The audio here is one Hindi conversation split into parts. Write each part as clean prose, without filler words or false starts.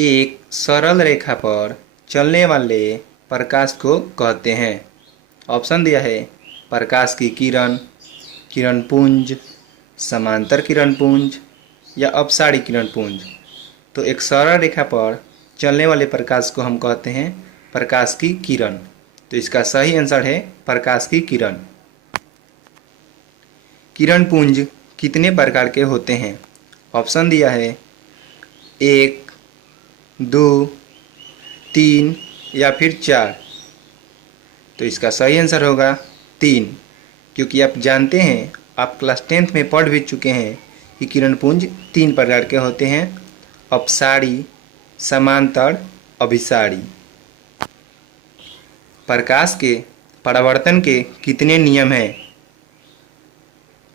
एक सरल रेखा पर चलने वाले प्रकाश को कहते हैं। ऑप्शन दिया है प्रकाश की किरण, किरण पुंज, समांतर किरण पुंज या अपसारी किरण पुंज। तो एक सरल रेखा पर चलने वाले प्रकाश को हम कहते हैं प्रकाश की किरण। तो इसका सही आंसर है प्रकाश की किरण। किरण पुंज कितने प्रकार के होते हैं? ऑप्शन दिया है 1, 2, 3 या फिर 4। तो इसका सही आंसर होगा 3, क्योंकि आप जानते हैं, आप क्लास 10th में पढ़ भी चुके हैं कि किरण पुंज 3 प्रकार के होते हैं: अपसारी, समांतर, अभिसारी। प्रकाश के परावर्तन के कितने नियम हैं?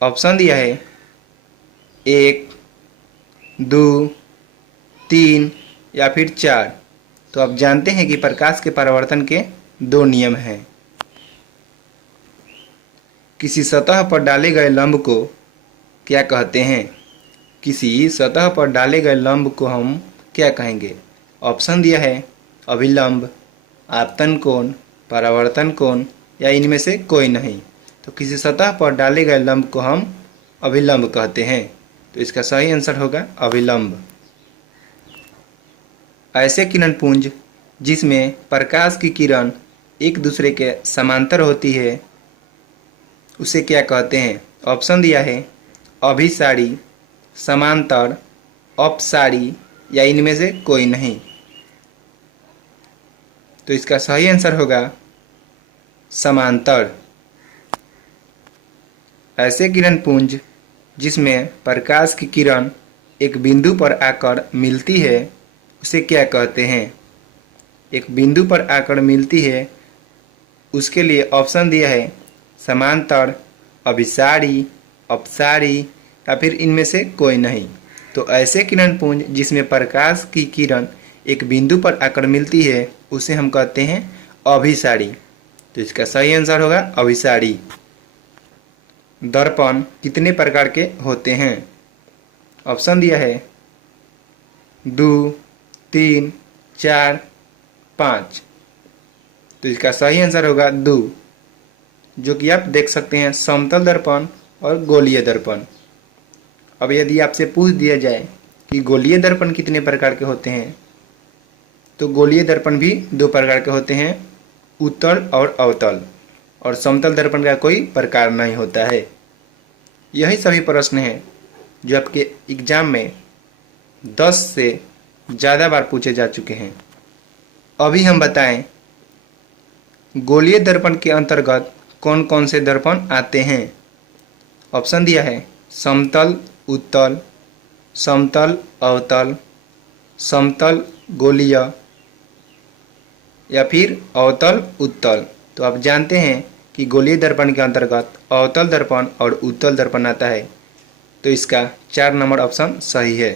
ऑप्शन दिया है 1, 2, 3 या फिर 4। तो आप जानते हैं कि प्रकाश के परावर्तन के 2 नियम हैं। किसी सतह पर डाले गए लंब को क्या कहते हैं? किसी सतह पर डाले गए लंब को हम क्या कहेंगे? ऑप्शन दिया है अभिलंब, आपतन कोण, परावर्तन कोण या इनमें से कोई नहीं। तो किसी सतह पर डाले गए लंब को हम अभिलंब कहते हैं। तो इसका सही आंसर होगा अभिलंब। ऐसे किरण पुंज जिसमें प्रकाश की किरण एक दूसरे के समांतर होती है उसे क्या कहते हैं? ऑप्शन दिया है अभिसारी, समांतर, अपसारी या इनमें से कोई नहीं। तो इसका सही आंसर होगा समांतर। ऐसे किरण पुंज जिसमें प्रकाश की किरण एक बिंदु पर आकर मिलती है उसे क्या कहते हैं? एक बिंदु पर आकर मिलती है, उसके लिए ऑप्शन दिया है समांतर, अभिसारी, अपसारी या फिर इनमें से कोई नहीं। तो ऐसे किरण पुंज जिसमें प्रकाश की किरण एक बिंदु पर आकर मिलती है उसे हम कहते हैं अभिसारी। तो इसका सही आंसर होगा अभिसारी। दर्पण कितने प्रकार के होते हैं? ऑप्शन दिया है 2, 3, 4, 5। तो इसका सही आंसर होगा 2, जो कि आप देख सकते हैं समतल दर्पण और गोलीय दर्पण। अब यदि आपसे पूछ दिया जाए कि गोलीय दर्पण कितने प्रकार के होते हैं, तो गोलीय दर्पण भी 2 प्रकार के होते हैं, उत्तल और अवतल। और समतल दर्पण का कोई प्रकार नहीं होता है। यही सभी प्रश्न हैं जो आपके एग्जाम में 10 से ज़्यादा बार पूछे जा चुके हैं। अभी हम बताएं गोलीय दर्पण के अंतर्गत कौन कौन से दर्पण आते हैं। ऑप्शन दिया है समतल उत्तल, समतल अवतल, समतल गोलीय या फिर अवतल उत्तल। तो आप जानते हैं कि गोलीय दर्पण के अंतर्गत अवतल दर्पण और उत्तल दर्पण आता है। तो इसका 4 नंबर ऑप्शन सही है।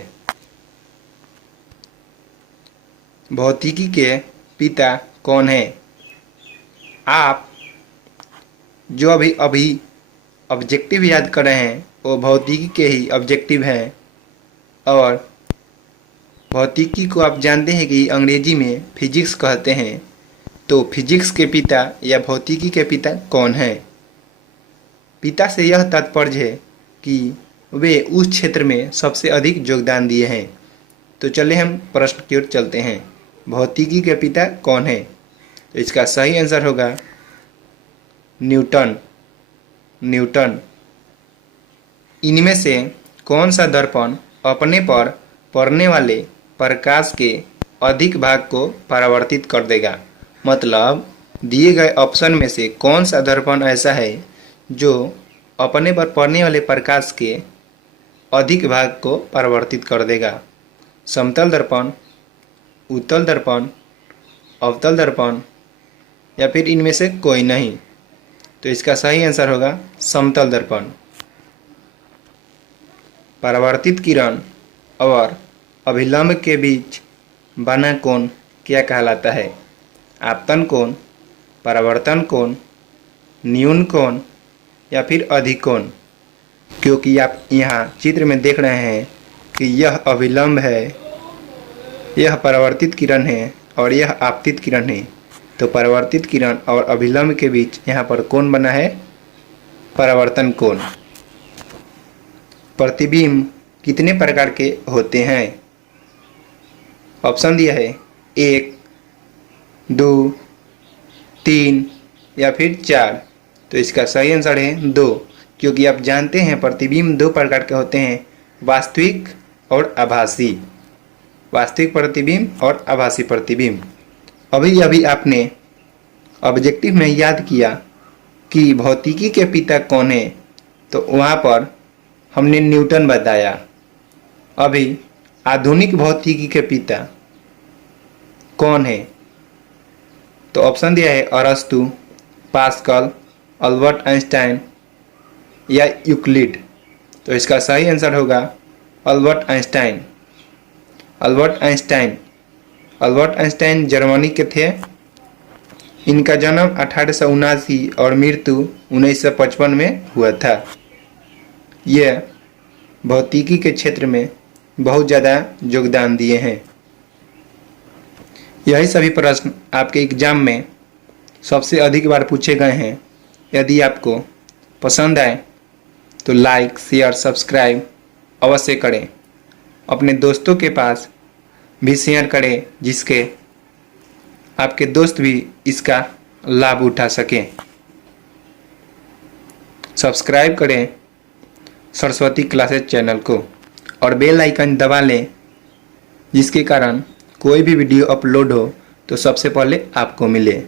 भौतिकी के पिता कौन है? आप जो अभी ऑब्जेक्टिव याद कर रहे हैं वो भौतिकी के ही ऑब्जेक्टिव हैं। और भौतिकी को आप जानते हैं कि अंग्रेजी में फिजिक्स कहते हैं। तो फिजिक्स के पिता या भौतिकी के पिता कौन है? पिता से यह तात्पर्य है कि वे उस क्षेत्र में सबसे अधिक योगदान दिए हैं। तो चलिए हम प्रश्न की ओर चलते हैं। भौतिकी के पिता कौन है? तो इसका सही आंसर होगा न्यूटन। न्यूटन। इनमें से कौन सा दर्पण अपने पर पड़ने वाले प्रकाश के अधिक भाग को परावर्तित कर देगा? मतलब दिए गए ऑप्शन में से कौन सा दर्पण ऐसा है जो अपने पर पड़ने वाले प्रकाश के अधिक भाग को परावर्तित कर देगा? समतल दर्पण, उत्तल दर्पण, अवतल दर्पण या फिर इनमें से कोई नहीं। तो इसका सही आंसर होगा समतल दर्पण। परावर्तित किरण और अभिलंब के बीच बना कोण क्या कहलाता है? आपतन कोण, परावर्तन कोण, न्यून कोण या फिर अधिक कोण? क्योंकि आप यहाँ चित्र में देख रहे हैं कि यह अभिलंब है यह परावर्तित किरण है और यह आपतित किरण है। तो परावर्तित किरण और अभिलंब के बीच यहाँ पर कोण बना है, परावर्तन कोण। प्रतिबिंब कितने प्रकार के होते हैं? ऑप्शन दिया है 1, 2, 3 या फिर 4। तो इसका सही आंसर है 2, क्योंकि आप जानते हैं प्रतिबिंब 2 प्रकार के होते हैं, वास्तविक और आभासी। वास्तविक प्रतिबिंब और आभासी प्रतिबिंब। अभी अभी आपने ऑब्जेक्टिव में याद किया कि भौतिकी के पिता कौन है, तो वहाँ पर हमने न्यूटन बताया। अभी आधुनिक भौतिकी के पिता कौन है? तो ऑप्शन दिया है अरस्तु, पास्कल, अल्बर्ट आइंस्टाइन या यूक्लिड। तो इसका सही आंसर होगा Albert Einstein. Albert Einstein Germany के थे। इनका जन्म 1879 और मृत्यु 1955 में हुआ था। यह भौतिकी के क्षेत्र में बहुत ज़्यादा योगदान दिए हैं। यही सभी प्रश्न आपके एग्जाम में सबसे अधिक बार पूछे गए हैं। यदि आपको पसंद आए तो लाइक, शेयर, सब्सक्राइब अवश्य करें। अपने दोस्तों के पास भी शेयर करें, जिसके आपके दोस्त भी इसका लाभ उठा सकें। सब्सक्राइब करें सरस्वती क्लासेस चैनल को और बेल आइकन दबा लें, जिसके कारण कोई भी वीडियो अपलोड हो तो सबसे पहले आपको मिले।